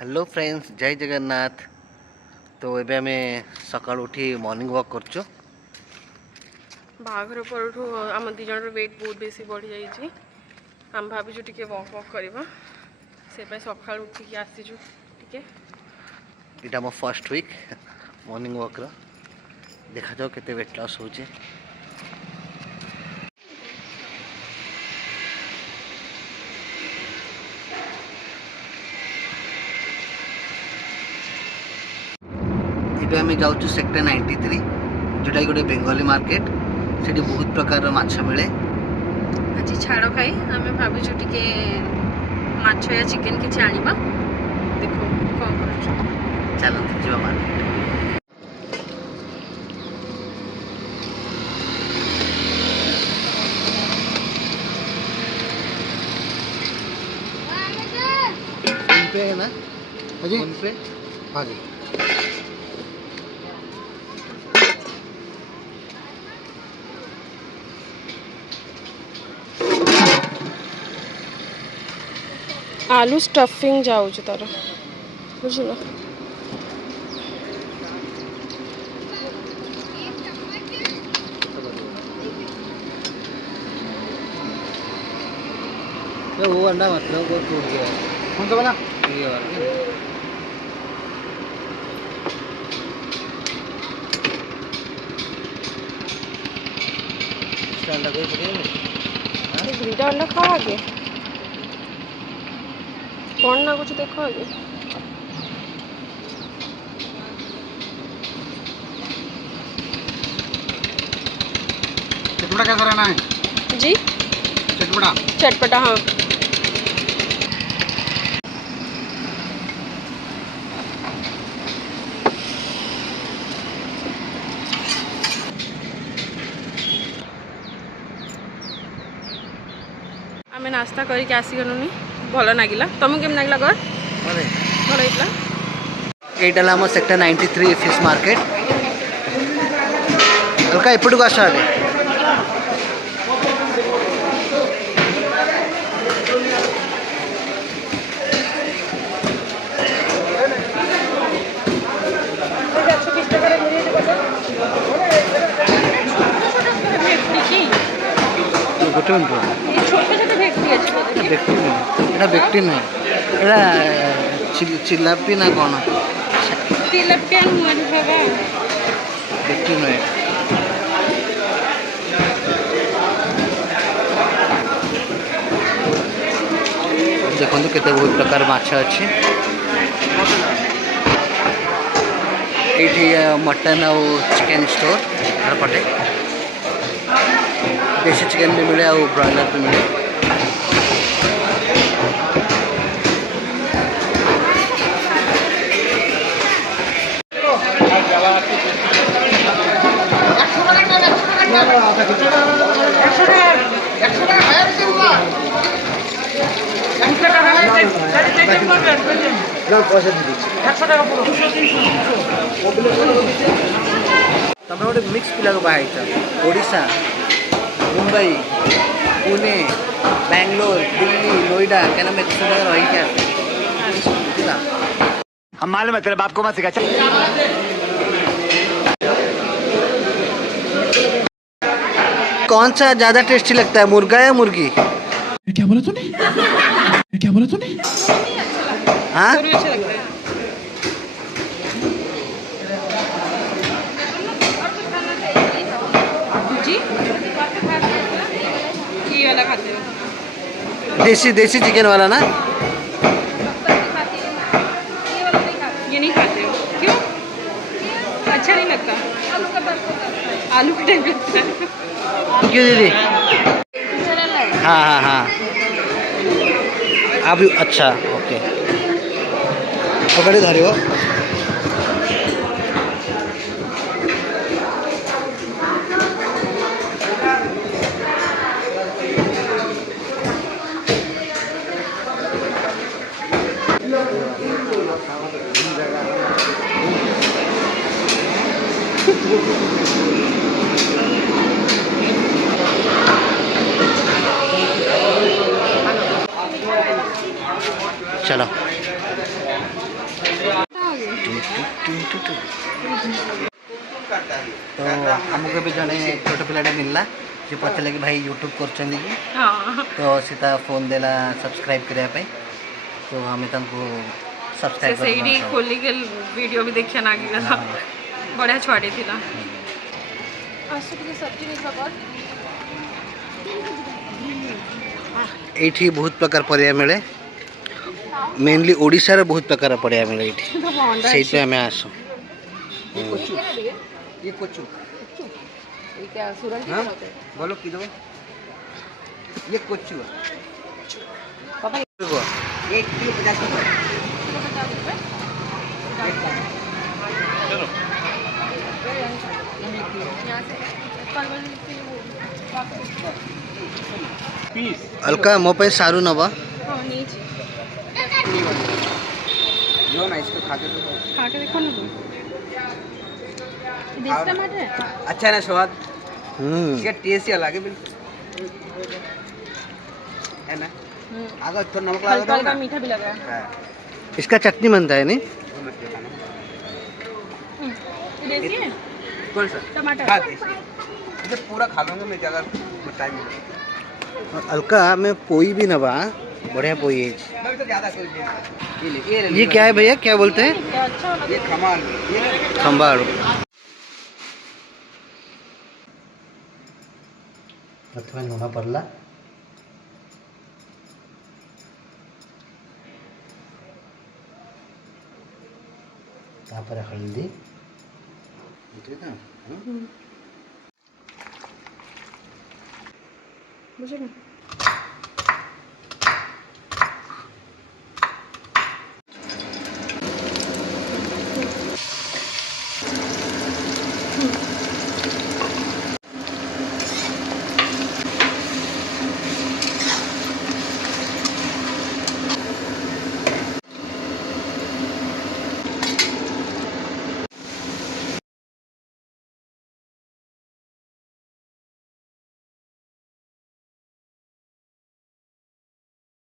Hello friends, जय जगन्नाथ। तो एबे आमे सकाळ उठी मॉर्निंग वॉक करछु। बाघर परठू आम दी जन वेट बहुत बेसी बढ़ी जाइए। आम भावुँ टे वॉक वॉक करवा से सका उठिक आसीचु टे। इटा मो फर्स्ट वीक मॉर्निंग वॉक रो। देखा जाओ केते वेट लॉस होचे। एबे आमे जाउछु सेक्टर 93, जोटा गोटे बेंगली मार्केट। सेठी बहुत प्रकार रो माछ मिले। आज छाड़ खाई आम भावुँ टे माछ या चिकेन किसी आनिबा। देखो कौन कर चलते जीवा मार्केट। फोन पे है ना? हाँ जी, फोन पे। हाँ जी। आलू स्टफिंग जाऊँ तार बुझल। वो अंडा मतलब वो टूट गया। कौन सा वाला? ये वाला। इसका अंडा कोई पकड़े? दुईटा अंडा खाओ आगे कौन ना कुछ देखो आगे। चटपटा कैसा रहना है जी? चटपटा। चटपटा हाँ। आम नास्ता करके आसीगलुनी भल लगिला। तुमको केम लगिला घर? भल होइतला। एटा लामो सेक्टर 93 फिश मार्केट। अलका इपटको आस आगे। गोटे मिनट व्यक्ति नहीं चिल्लापी ना कौन व्यक्ति नुहे। देखो केते बहुत प्रकार माछ अच्छी। ये मटन और चिकेन स्टोर पटे देसी चिकेन भी मिले और ब्रॉयलर भी मिले। तुम गोटे मिक्स पिला को बाहर ओडिशा, मुंबई, पुणे, बैंगलोर, दिल्ली, नोएडा क्या नाम रही क्या हम मालूम है तेरे बाप को मत सिखा। कौन सा ज्यादा टेस्टी लगता है, मुर्गा या मुर्गी? क्या बोला तूने? क्या बोला तूने? हाँ देसी देसी चिकन वाला ना। ये नहीं खाते हो क्यों? अच्छा नहीं लगता? आलू का टाइप लगता है। क्यों दीदी? हाँ हाँ हाँ अभी अच्छा ओके पकड़े धरे हो। चलो तो हमको भी जड़े छोट पिलाटा मिलला जे पचले कि भाई यूट्यूब करछन कि हाँ तो सीता फोन देला सब्सक्राइब करया पे तो हमें तंको सब्सक्राइब कर ସେଇଠି ଖୋଲିକି ଭିଡ଼ିଓ ବି ଦେଖିବା ନାଗିଗଲା ବଢ଼ିଆ ଛୁଆଟେ ଥିଲା ଆସୁ ଟିକେ ସବଜି ନେଇଯିବା କର एठी बहुत प्रकार परिया मिले मेनली ओडिशा रे बहुत प्रकार परिया मिले एठी सेही पे हमें आसो ये कोचू हाँ बोलो की दो ये कोचू है 1 किलो 50 रुपए अलका मो पे सारू नबा जो ना इसको खा के देखो ना तुम देसी टमाटर है अच्छा है ना स्वाद इसका टेस्ट ही अलग है बिल्कुल है ना आगे तो नमक लगा दो हल्का मीठा भी लग रहा है इसका चटनी बनता है नहीं देसी है कौन सा टमाटर खा देसी इसे पूरा खा लूंगा मैं ज्यादा टाइम अलका में पोई भी नबा बढ़िया पोई है ये क्या है भैया क्या बोलते हैं ये खमाल खंबाड़ प्रथम लुण पड़ला तापर हल्दी बुझे ना